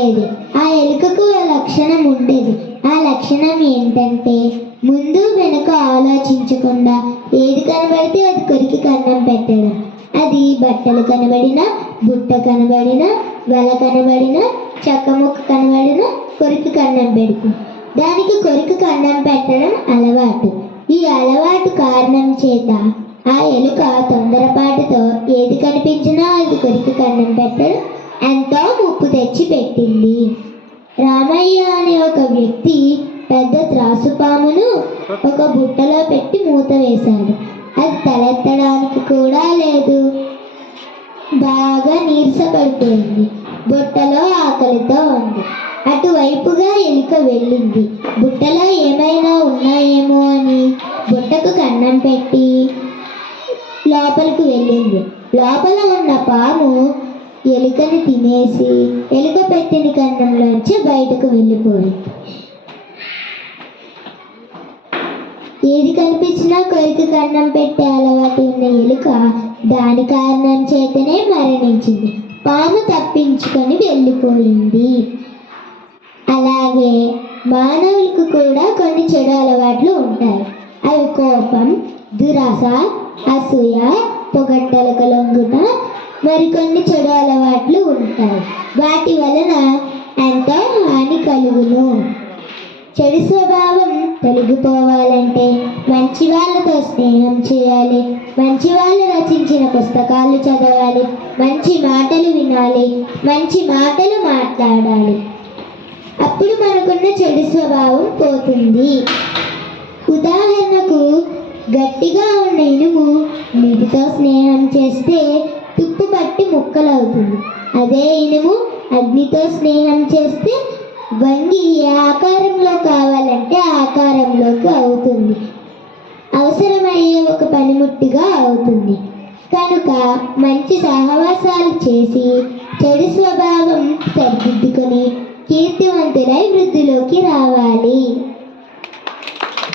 ఉండేది. ఆ ఎలుకకు ఓ లక్షణం ఉండేది. ఆ లక్షణం ఏంటంటే ముందు వెనుక ఆలోచించకుండా ఏది కనబడితే అది కొరికి కన్నం పెట్టడం. అది బట్టలు కనబడినా, బుట్ట కనబడినా, వల కనబడినా, చక్కముక్క కనబడినా కొరికి కన్నం పెడుతుంది. దానికి కొరికి కన్నం పెట్టడం అలవాటు. ఈ అలవాటు కారణం చేత ఆ ఎలుక తొందరపాటుతో ఏది కనిపించినా అది కొరికి కన్నం పెట్టడం ఎంతో ముప్పు తెచ్చి పెట్టింది. రామయ్య అనే ఒక వ్యక్తి పెద్ద త్రాసుపామును ఒక బుట్టలో పెట్టి మూత వేశాడు. అది తలెత్తడానికి కూడా లేదు. బాగా నీరసపడిపోయింది. బుట్టలో ఆకలితో ఉంది. అటువైపుగా ఎలుక వెళ్ళింది. బుట్టలో ఏమైనా ఉన్నాయేమో అని బుట్టకు కన్నం పెట్టి లోపలికి వెళ్ళింది. లోపల ఉన్న పాము ఎలుకని తినేసి ఎలుక పెట్టిన కన్నంలోంచి బయటకు వెళ్ళిపోయింది. ఏది కనిపించినా కొరికి కన్నం పెట్టే అలవాటు ఉన్న ఎలుక దాని కారణం చేతనే మరణించింది. పాము తప్పించుకొని వెళ్ళిపోయింది. అలాగే మానవులకు కూడా కొన్ని చెడు అలవాట్లు ఉంటాయి. అవి కోపం, దురాశ, అసూయ, పొగడ్తలకు లొంగుట, మరికొన్ని చెడు అలవాట్లు ఉంటాయి. వాటి వలన ఎంతో హాని కలుగును. చెడు స్వభావం తొలగిపోవాలంటే మంచి వాళ్ళతో స్నేహం చేయాలి, మంచి వాళ్ళు రచించిన పుస్తకాలు చదవాలి, మంచి మాటలు వినాలి, మంచి మాటలు మాట్లాడాలి. అప్పుడు మనకున్న చెడు స్వభావం పోతుంది. ఉదాహరణకు గట్టిగా ఉన్న ఇనుము నీటితో స్నేహం చేస్తే తుప్పు పట్టి ముక్కలవుతుంది. అదే ఇనుము అగ్నితో స్నేహం చేస్తే వంగి ఏ ఆకారంలో కావాలంటే ఆకారంలోకి అవుతుంది. అవసరమయ్యే ఒక పనిముట్టుగా అవుతుంది. కనుక మంచి సహవాసాలు చేసి చెడు స్వభావం సరిదిద్దుకొని కీర్తివంతులై వృద్ధిలోకి రావాలి.